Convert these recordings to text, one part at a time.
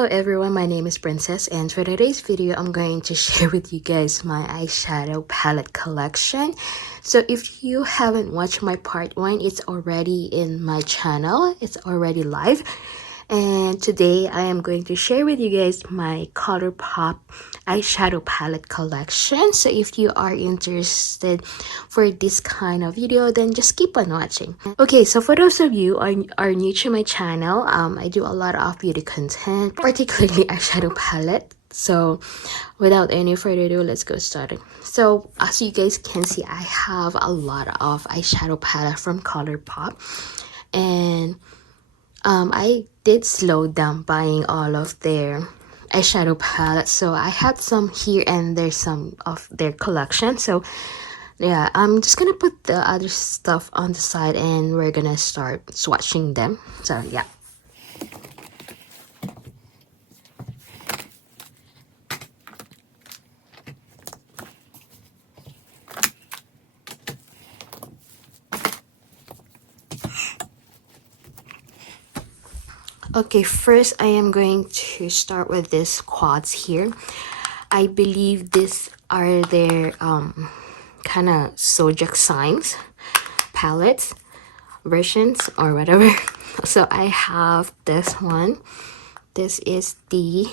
Hello everyone, my name is Princess, and for today's video I'm going to share with you guys my eyeshadow palette collection. So if you haven't watched my part 1, it's already in my channel, it's already live. And today I am going to share with you guys my Colourpop eyeshadow palette collection. So if you are interested for this kind of video, then just keep on watching. Okay, so for those of you who are new to my channel, I do a lot of beauty content, particularly eyeshadow palette. So without any further ado, let's go started. So as you guys can see, I have a lot of eyeshadow palette from Colourpop, and I did slow down buying all of their eyeshadow palettes, so I had some here and there's some of their collection. So yeah, I'm just gonna put the other stuff on the side and we're gonna start swatching them. So yeah. Okay, first I am going to start with this quads here. I believe these are their kind of zodiac signs palettes versions or whatever. So I have this one. This is the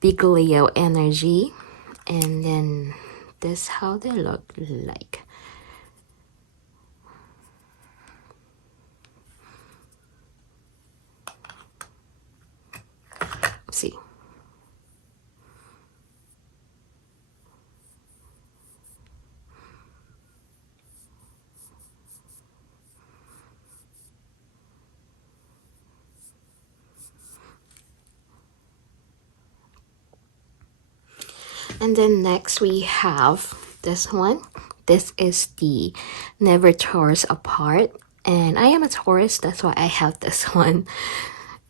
Big Leo energy, and then this how they look like. See, and then next we have this one. This is the Never Taurus Apart, and I am a Taurus, that's why I have this one.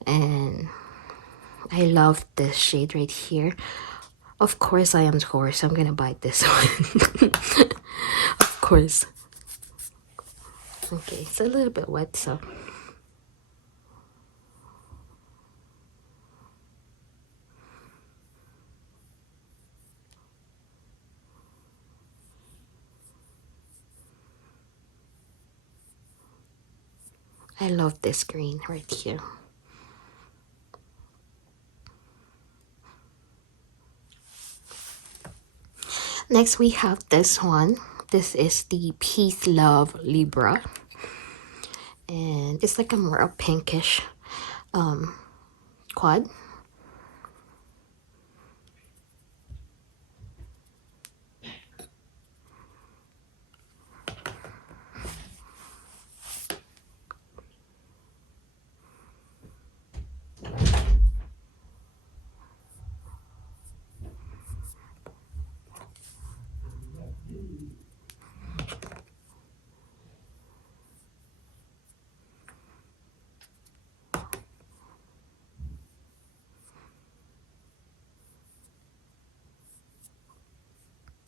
And I love this shade right here. Of course I am Taurus, so I'm gonna buy this one. Of course. Okay, it's a little bit wet, so I love this green right here. Next we have this one. This is the Peace Love Libra, and it's like a more a pinkish quad.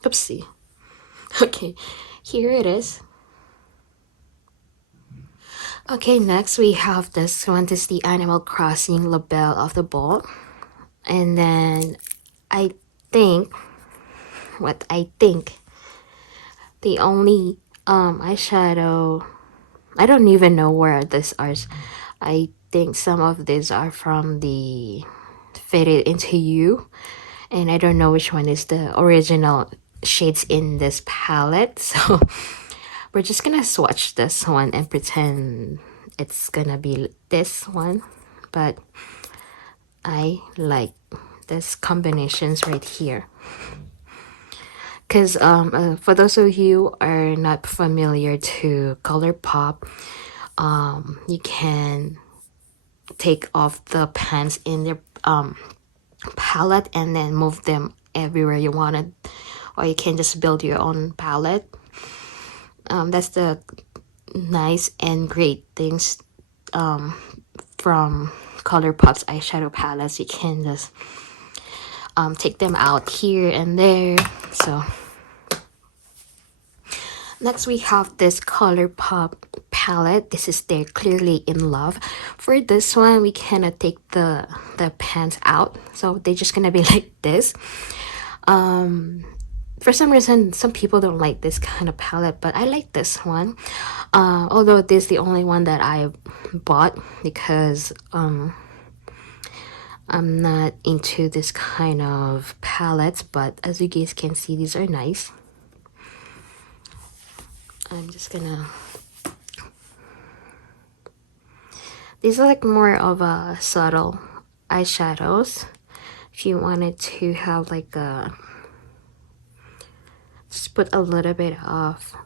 Oopsie. Okay, here it is. Okay, next we have this one. This is the Animal Crossing label of the ball. And then I think the only eyeshadow, I don't even know where this is. I think some of these are from the Faded Into You, and I don't know which one is the original shades in this palette. So we're just gonna swatch this one and pretend it's gonna be this one, but I like this combinations right here. Because for those of you who are not familiar to Colourpop, you can take off the pans in their palette and then move them everywhere you wanted, or you can just build your own palette. That's the nice and great things from Colourpop's eyeshadow palettes. You can just take them out here and there. So next we have this Colourpop palette. This is their Clearly in Love. For this one, we cannot take the pans out, so they're just gonna be like this. For some reason, some people don't like this kind of palette, but I like this one. Although this is the only one that I bought because I'm not into this kind of palettes, but as you guys can see, these are nice. I'm just gonna... These are like more of a subtle eyeshadows. If you wanted to have like a... Just put a little bit of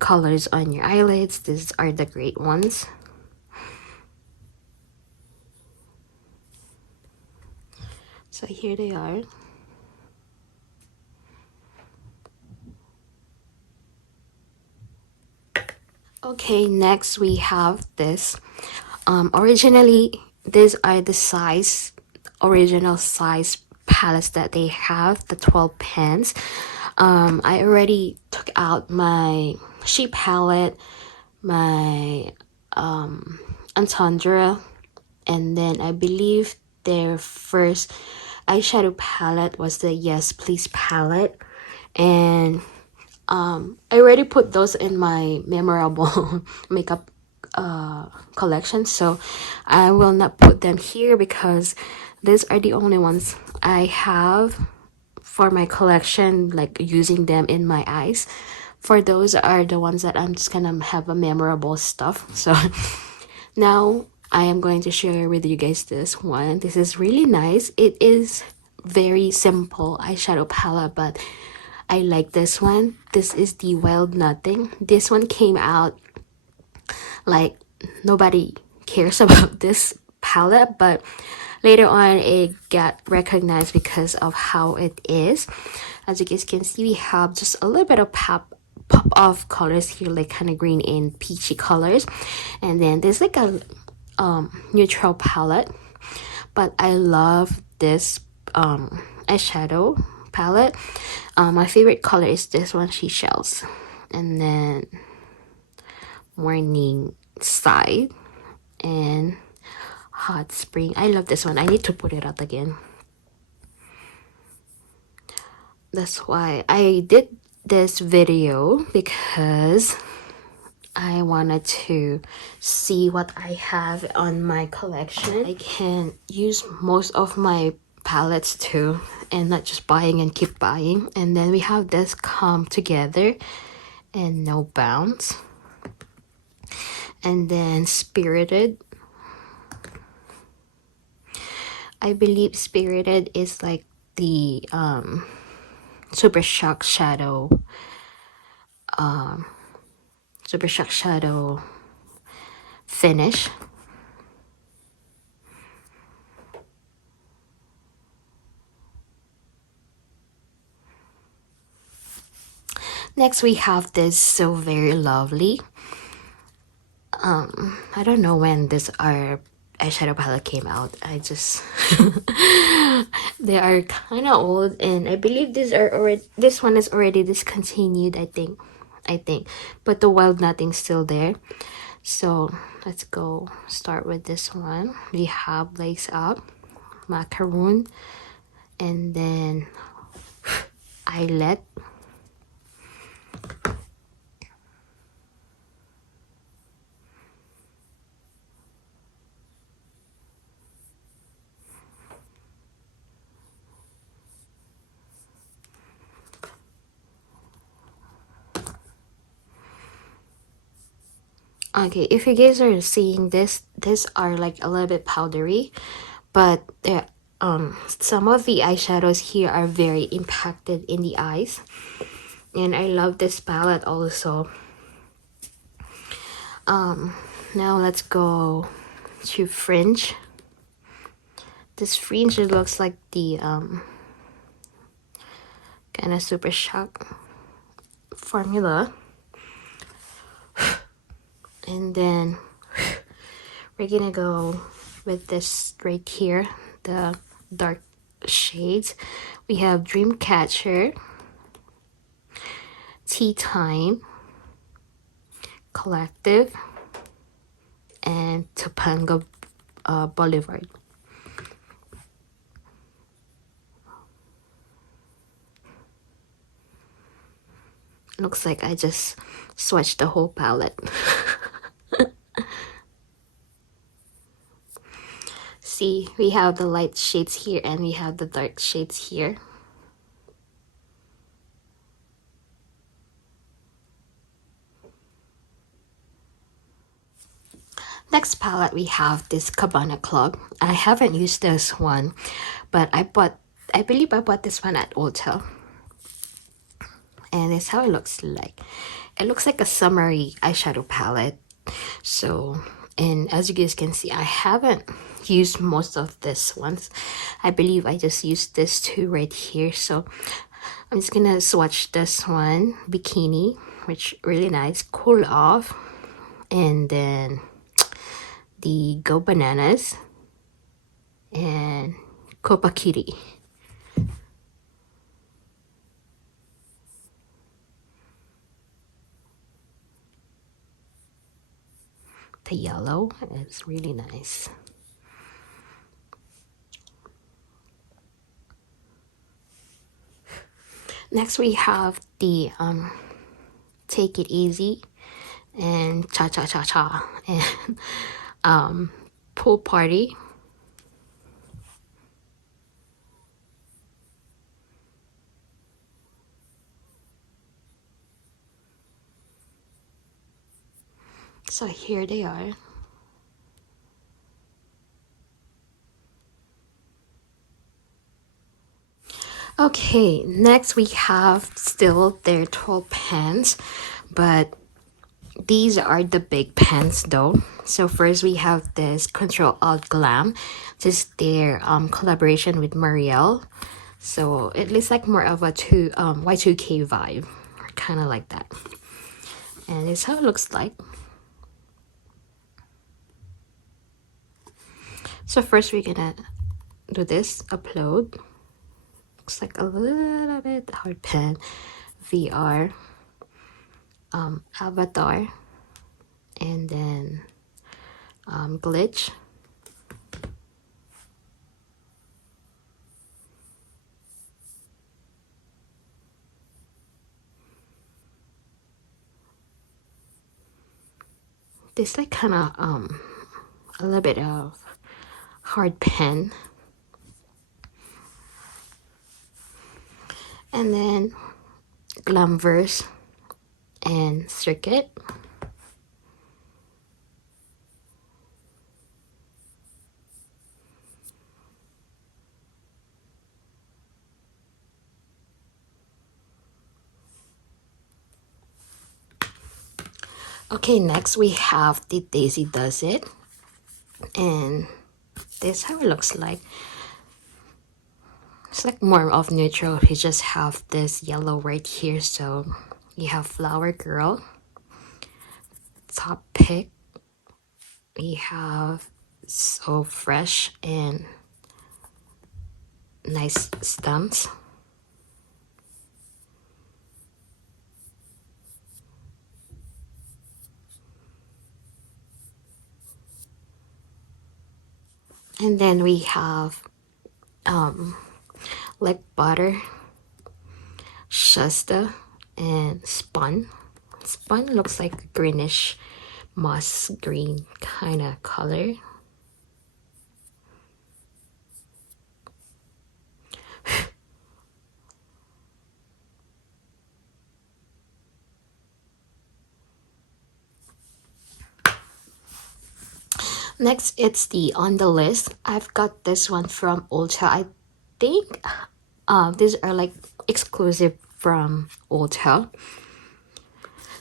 colors on your eyelids, these are the great ones. So here they are. Okay, next we have this. Originally, these are the original size palettes that they have, the 12 pens. I already took out my She palette, my Entendre, and then I believe their first eyeshadow palette was the Yes Please palette, and I already put those in my memorable makeup collection, so I will not put them here because these are the only ones I have for my collection, like using them in my eyes. For those are the ones that I'm just gonna have a memorable stuff. So now I am going to share with you guys this one. This is really nice. It is very simple eyeshadow palette, but I like this one. This is the Wild Nothing. This one came out like nobody cares about this palette, but later on it got recognized because of how it is. As you guys can see, we have just a little bit of pop of colors here, like kind of green and peachy colors, and then there's like a neutral palette. But I love this eyeshadow palette. My favorite color is this one, Seashells, and then Morning Side and Hot Spring. I love this one. I need to put it out again. That's why I did this video, because I wanted to see what I have on my collection. I can use most of my palettes too, and not just buying and keep buying. And then we have this Come Together and No Bounds, and then Spirited. I believe Spirited is like the Super Shock Shadow finish. Next we have this So Very Lovely. I don't know when this eyeshadow palette came out. I just they are kind of old, and I believe this one is already discontinued, I think, but the Wild Nothing's still there. So let's go start with this one. We have Lace Up, Macaroon, and then Eyelet. Okay, if you guys are seeing this, these are like a little bit powdery, but some of the eyeshadows here are very impacted in the eyes, and I love this palette also. Now let's go to Fringe. This Fringe, it looks like the kind of Super Shock formula. And then we're gonna go with this right here, the dark shades. We have Dreamcatcher, Tea Time, Collective, and Topanga Boulevard. Looks like I just swatched the whole palette. See, we have the light shades here and we have the dark shades here. Next palette, we have this Cabana Club. I haven't used this one, but I believe I bought this one at Ulta. And it's how it looks like. It looks like a summery eyeshadow palette. So, and as you guys can see, I haven't used most of this ones. I believe I just used this two right here. So I'm just gonna swatch this one, Bikini, which really nice, Cool Off, and then the Go Bananas and Copa Kitty. The yellow is really nice. Next we have the Take It Easy and Cha Cha Cha Cha and Pool Party. So here they are. Okay, next we have still their 12 pens, but these are the big pens though. So first we have this Control Alt Glam. This is their collaboration with Marielle. So it looks like more of a Y2K vibe, kind of like that. And it's how it looks like. So first we're gonna do this, upload. Looks like a little bit hard pen, VR, avatar, and then glitch. This like kind of a little bit of hard pen, and then Glamverse and Circuit. Okay, next we have the Daisy Does It, and this how it looks like. It's like more of neutral. You just have this yellow right here. So you have Flower Girl, Top Pick. We have So Fresh and Nice Stamps. And then we have like Butter, Shasta, and Spun. Spun looks like a greenish moss green kind of color. Next, it's the On the List. I've got this one from Ulta. I think these are like exclusive from Ulta.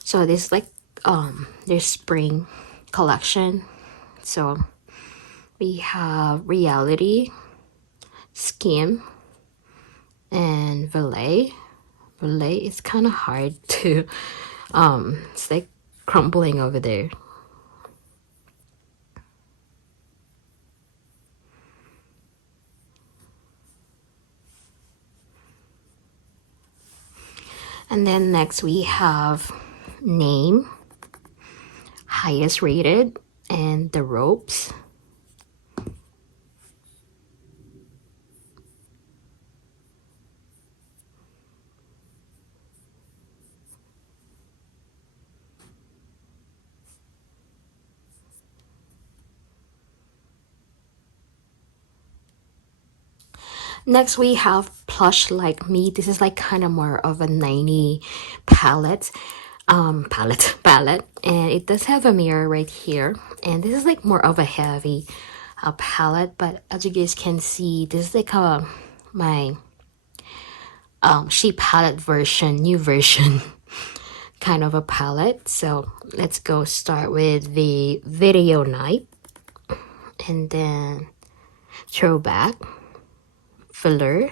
So this like their spring collection. So we have Reality, Skim, and Valet. Valet is kind of hard to it's like crumbling over there. And then next we have Name, highest rated, and the ropes. Next we have Plush Like Me. This is like kind of more of a 90 palette, palette, and it does have a mirror right here. And this is like more of a heavy palette, but as you guys can see, this is like my sheet palette version, new version kind of a palette. So let's go start with the Video Night, and then Throwback, Filler,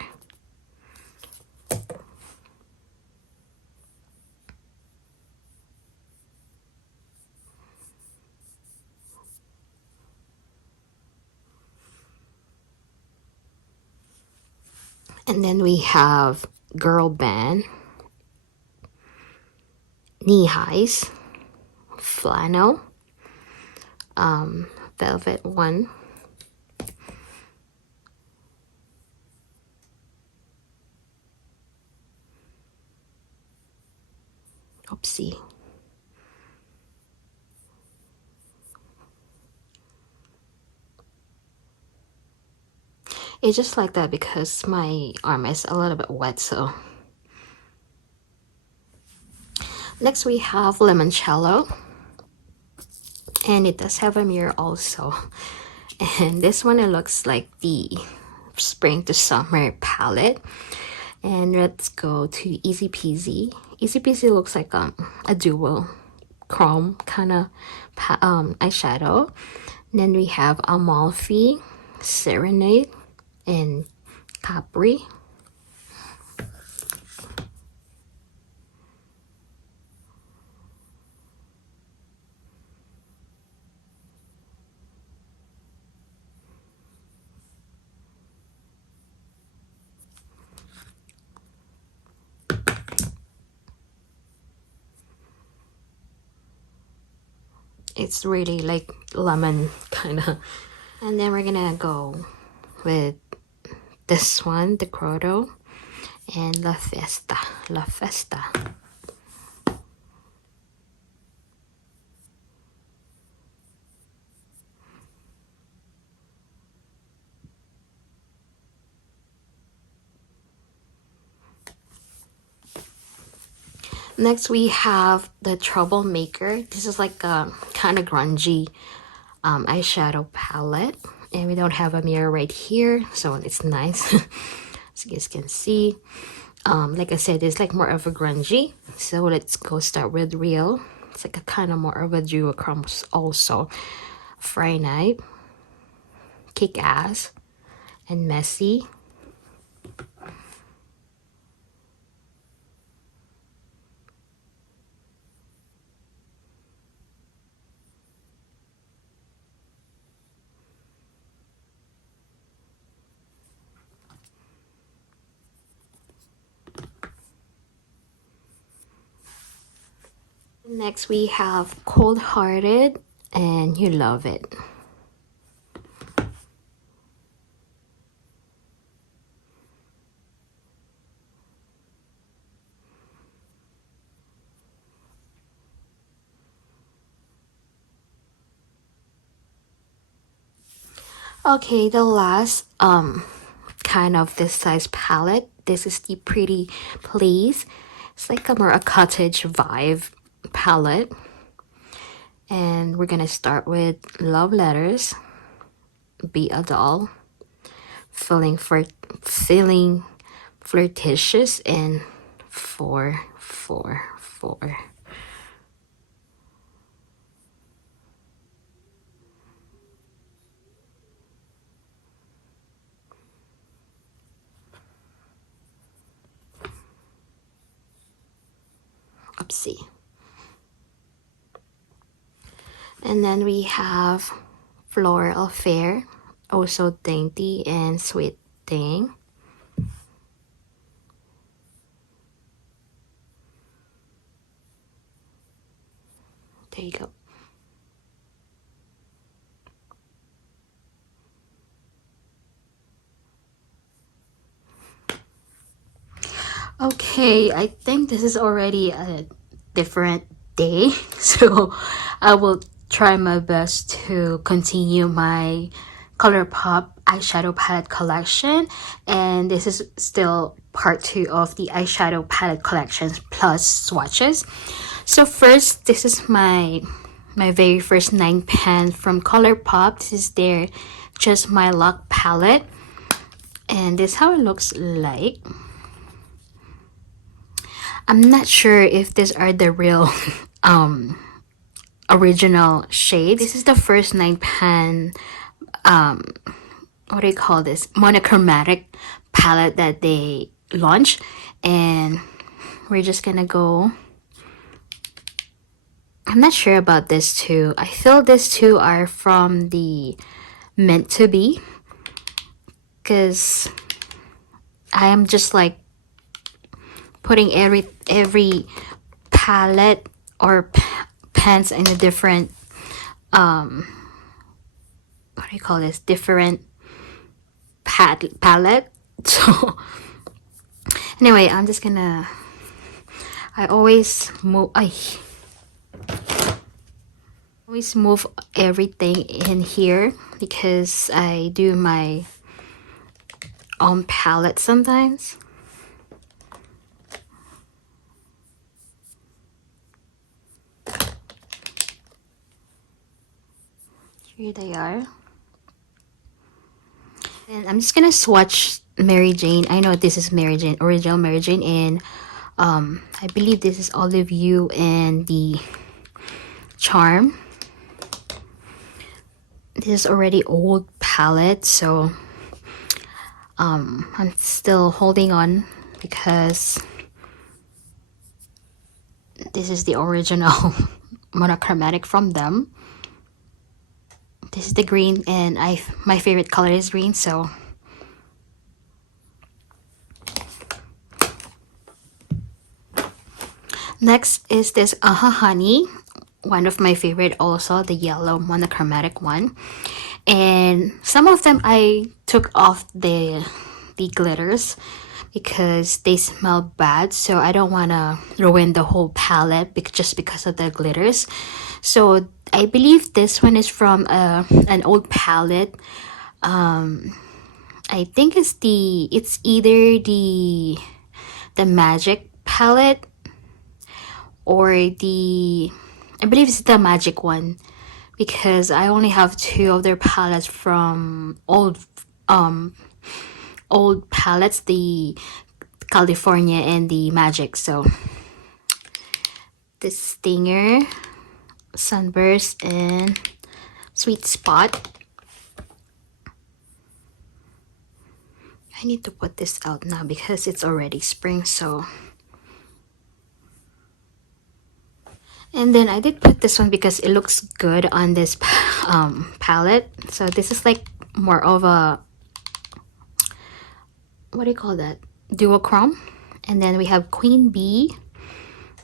and then we have Girl Band, Knee Highs, Flannel, Velvet One, oopsie, it's just like that because my arm is a little bit wet. So next we have Limoncello, and it does have a mirror also. And this one, it looks like the spring to summer palette. And let's go to Easy Peasy. Easy Peasy looks like a dual chrome kind of eyeshadow. And then we have Amalfi, Serenade, and Capri. It's really like lemon kind of. And then we're gonna go with this one, the Grotto, and La Festa. La Festa. Next we have the Troublemaker. This is like a kind of grungy eyeshadow palette, and we don't have a mirror right here, so it's nice. As you guys can see, like I said, it's like more of a grungy. So let's go start with Real. It's like a kind of more of a duochrome also. Friday Night, Kick Ass, and Messy. Next we have Cold Hearted, and You Love It. Okay, the last kind of this size palette. This is the Pretty Please. It's like a more a cottage vibe palette. And we're gonna start with Love Letters, Be a Doll, Feeling Flirtatious, and 444. Oopsie. And then we have Floral Fair, also Dainty, and Sweet Thing. There you go. Okay, I think this is already a different day, so I will try my best to continue my Colourpop eyeshadow palette collection, and this is still part 2 of the eyeshadow palette collections plus swatches. So first, this is my very first 9 pan from Colourpop. This is their Just My Luck palette, and this is how it looks like. I'm not sure if these are the real original shades. This is the first 9 pan what do you call this, monochromatic palette that they launched, and we're just gonna go. I'm not sure about this two. I feel these two are from the Meant to Be, because I am just like putting every palette or pans in a different what do you call this, different palette. So anyway, I'm just gonna, I always move everything in here because I do my own palette sometimes. Here they are. And I'm just gonna swatch Mary Jane. I know this is Mary Jane, original Mary Jane, and I believe this is Olive You and the Charm. This is already old palette, so I'm still holding on because this is the original monochromatic from them. This is the green, and my favorite color is green, so next is this Honey, one of my favorite, also the yellow monochromatic one. And some of them I took off the glitters because they smell bad, so I don't want to ruin the whole palette just because of the glitters. So I believe this one is from an old palette. I think it's either the Magic palette or I believe it's the Magic one, because I only have 2 of their palettes from old palettes, the California and the Magic. So this Stinger, Sunburst, and Sweet Spot. I need to put this out now because it's already spring, so. And then I did put this one because it looks good on this palette. So this is like more of a, what do you call that, duochrome. And then we have Queen Bee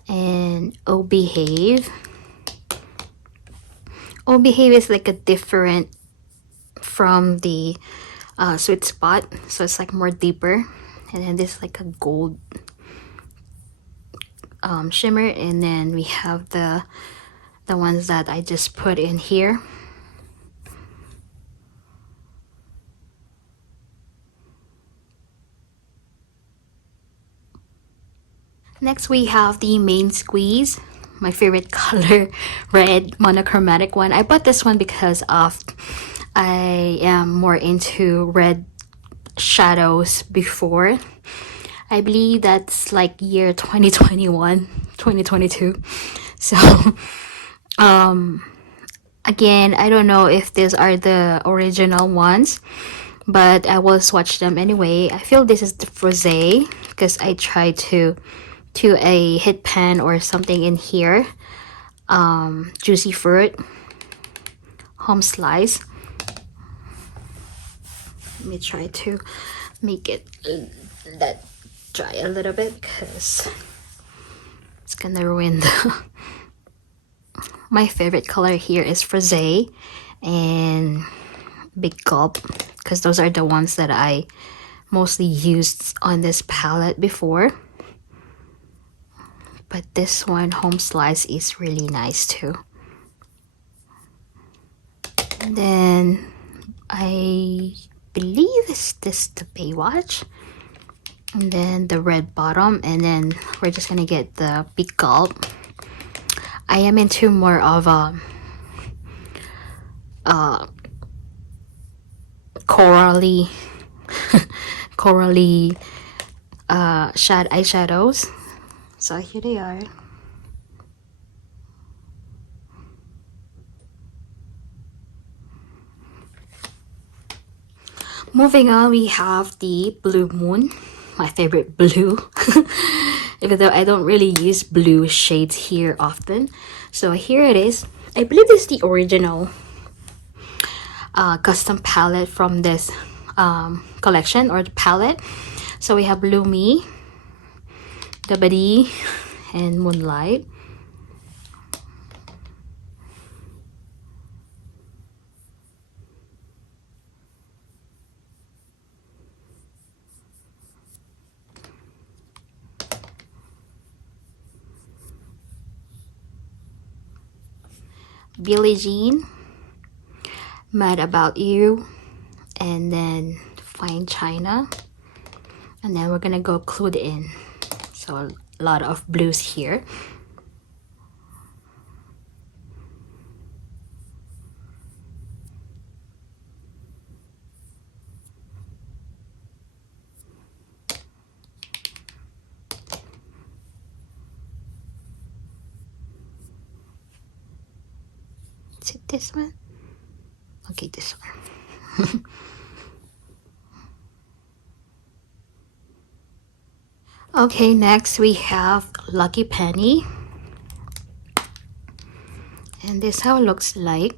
and Oh Behave. Oh Behave is like a different from the Sweet Spot, so it's like more deeper. And then this like a gold shimmer, and then we have the ones that I just put in here. Next we have the Main Squeeze, my favorite color, red monochromatic one. I bought this one because of I am more into red shadows before. I believe that's like year 2021, 2022. So again, I don't know if these are the original ones, but I will swatch them anyway. I feel this is the Frosé because I tried to a hit pan or something in here. Juicy Fruit, Home Slice. Let me try to make it that dry a little bit because it's gonna ruin the my favorite color here is Frosé and Big Gulp, because those are the ones that I mostly used on this palette before. but this one, Home Slice, is really nice too. And then I believe is this the Baywatch, and then the red bottom, and then we're just gonna get the big gulp. I am into more of a corally corally eyeshadows. So here they are. Moving on, we have the Blue Moon, my favorite blue. Even though I don't really use blue shades here often. So here it is. I believe this is the original custom palette from this collection, or the palette. So we have Blue Me, Gabadi, and Moonlight. Billie Jean, Mad About You, and then Fine China, and then we're gonna go Clued In. So a lot of blues here. Is it this one? Okay, this one. Okay, next we have Lucky Penny, and this is how it looks like.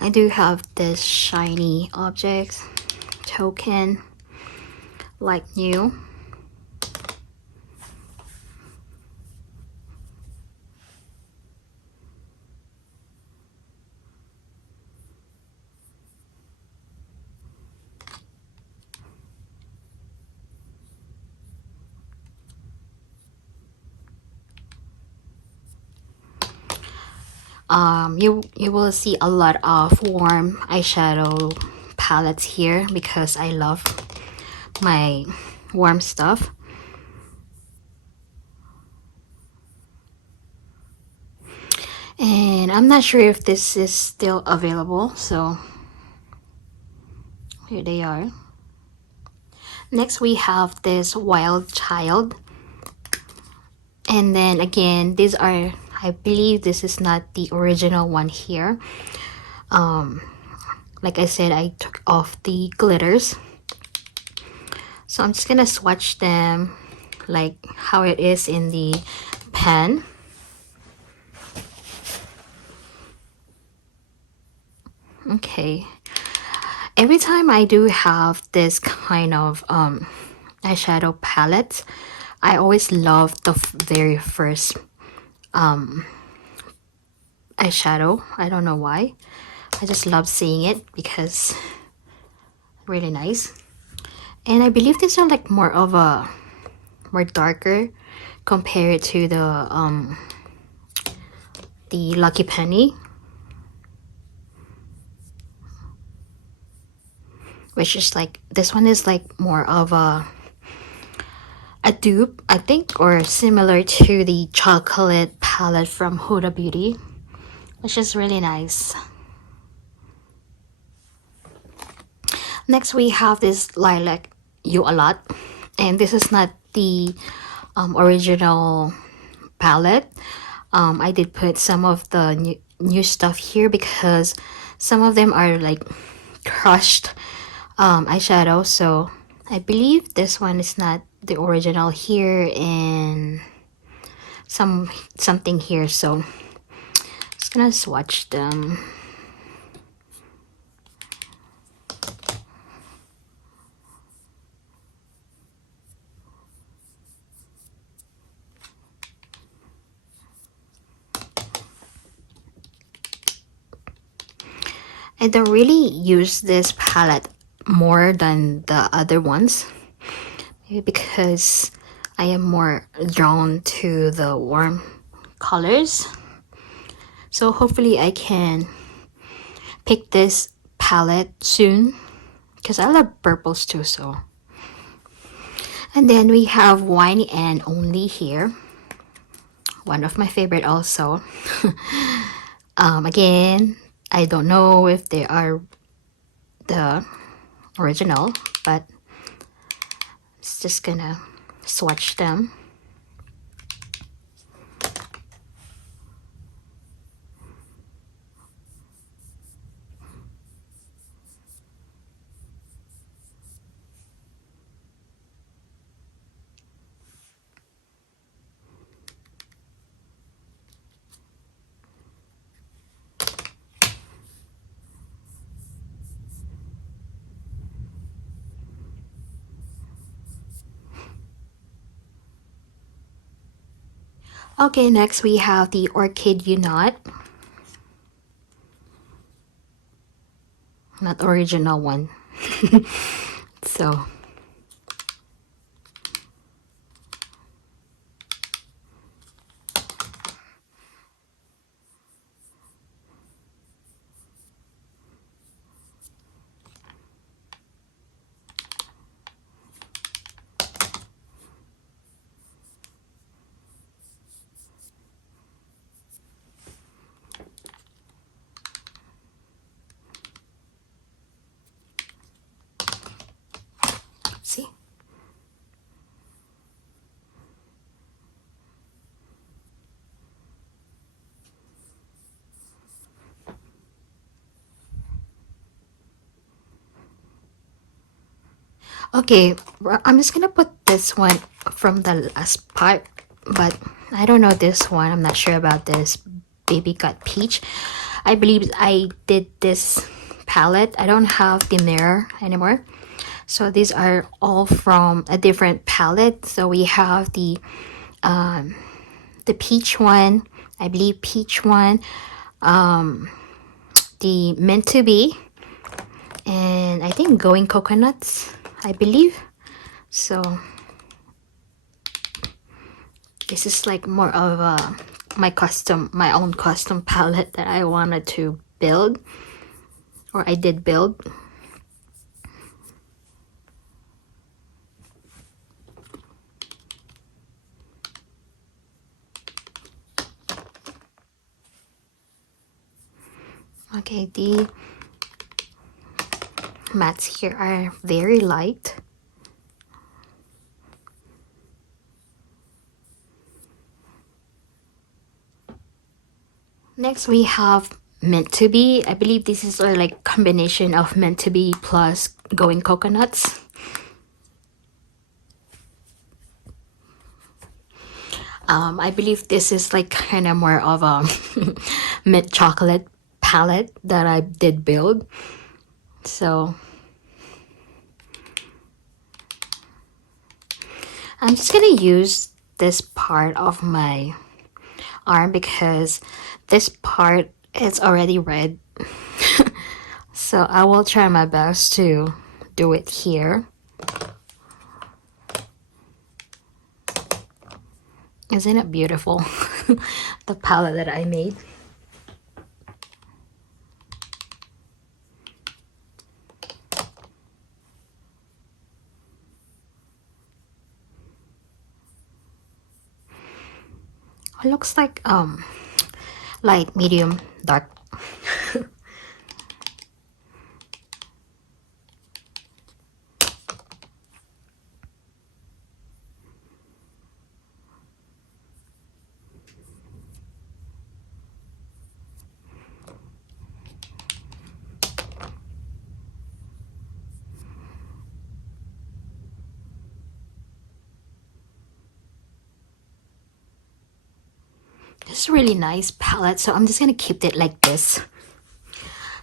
I do have this shiny objects token, like new. You will see a lot of warm eyeshadow palettes here because I love my warm stuff. And I'm not sure if this is still available, so here they are. Next we have this Wild Child, and then again, these are, I believe this is not the original one here. Like I said, I took off the glitters, so I'm just gonna swatch them like how it is in the pen. Okay, every time I do have this kind of eyeshadow palette, I always love the very first eyeshadow. I don't know why. I just love seeing it because really nice. And I believe these are like more of a more darker compared to the Lucky Penny, which is like, this one is like more of a dupe, I think, or similar to the chocolate palette from Huda Beauty, which is really nice. Next we have this Lilac You A Lot, and this is not the original palette. I did put some of the new stuff here because some of them are like crushed eyeshadow, so I believe this one is not the original here, and something here, so just gonna swatch them. I don't really use this palette more than the other ones, maybe because I am more drawn to the warm colors. So hopefully I can pick this palette soon because I love purples too. So, and then we have Wine and Only here, one of my favorite also. Again, I don't know if they are the original, but it's just gonna swatch them. Okay, next we have the Orchid Unite. Not original one. So see. Okay, I'm just gonna put this one from the last part, but I don't know this one. I'm not sure about this Baby Got Peach. I believe I did this palette. I don't have the mirror anymore. So these are all from a different palette. So we have the peach one, I believe peach one, the Meant to Be, and I think Going Coconuts, I believe. So this is like more of a my own custom palette that I wanted to build, or I did build. Okay, the mattes here are very light. Next we have Meant to Be. I believe this is a like combination of Meant to Be plus Going Coconuts. I believe this is like kind of more of a mint chocolate palette that I did build. So I'm just gonna use this part of my arm because this part is already red. So I will try my best to do it here. Isn't it beautiful? The palette that I made. It looks like light, medium, dark. This is a really nice palette, so I'm just gonna keep it like this.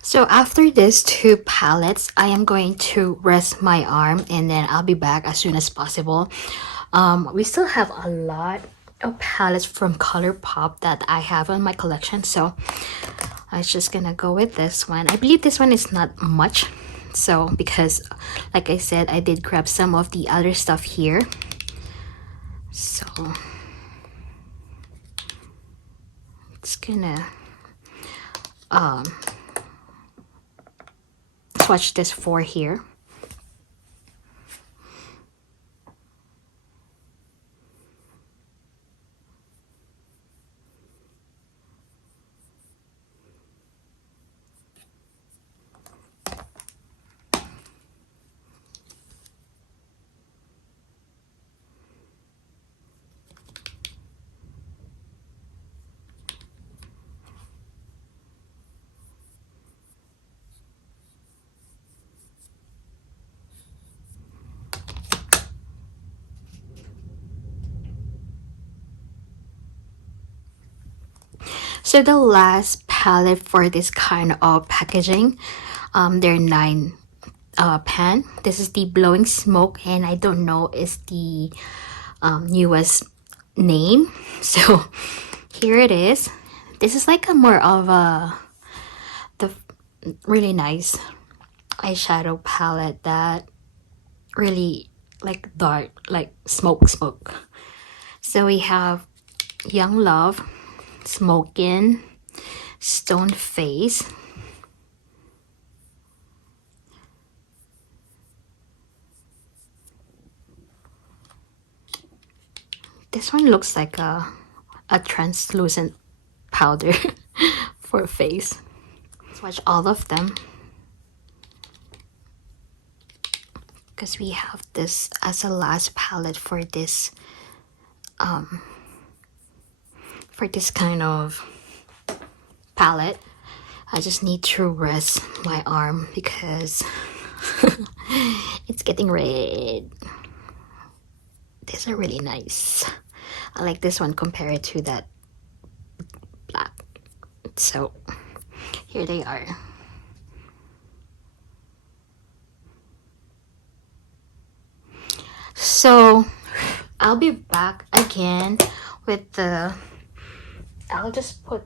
So after these two palettes, I am going to rest my arm and then I'll be back as soon as possible. We still have a lot of palettes from Colourpop that I have on my collection, so I was just gonna go with this one. I believe this one is not much, so because like I said, I did grab some of the other stuff here. So it's gonna swatch this 4 here. So the last palette for this kind of packaging, there are 9 pan. This is the Blowing Smoke, and I don't know is the newest name. So here it is. This is like a more of the really nice eyeshadow palette that really like dark, like smoke. So we have Young Love, Smokin', Stone Face, this one looks like a translucent powder for face. Swatch all of them because we have this as a last palette for this kind of palette. I just need to rest my arm because it's getting red. These are really nice. I like this one compared to that black. So here they are. So I'll be back again with the, I'll just put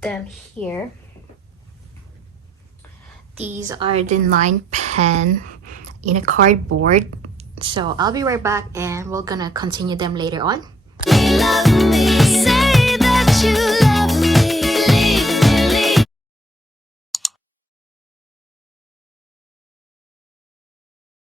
them here. These are the 9 pen in a cardboard. So I'll be right back and we're gonna continue them later on.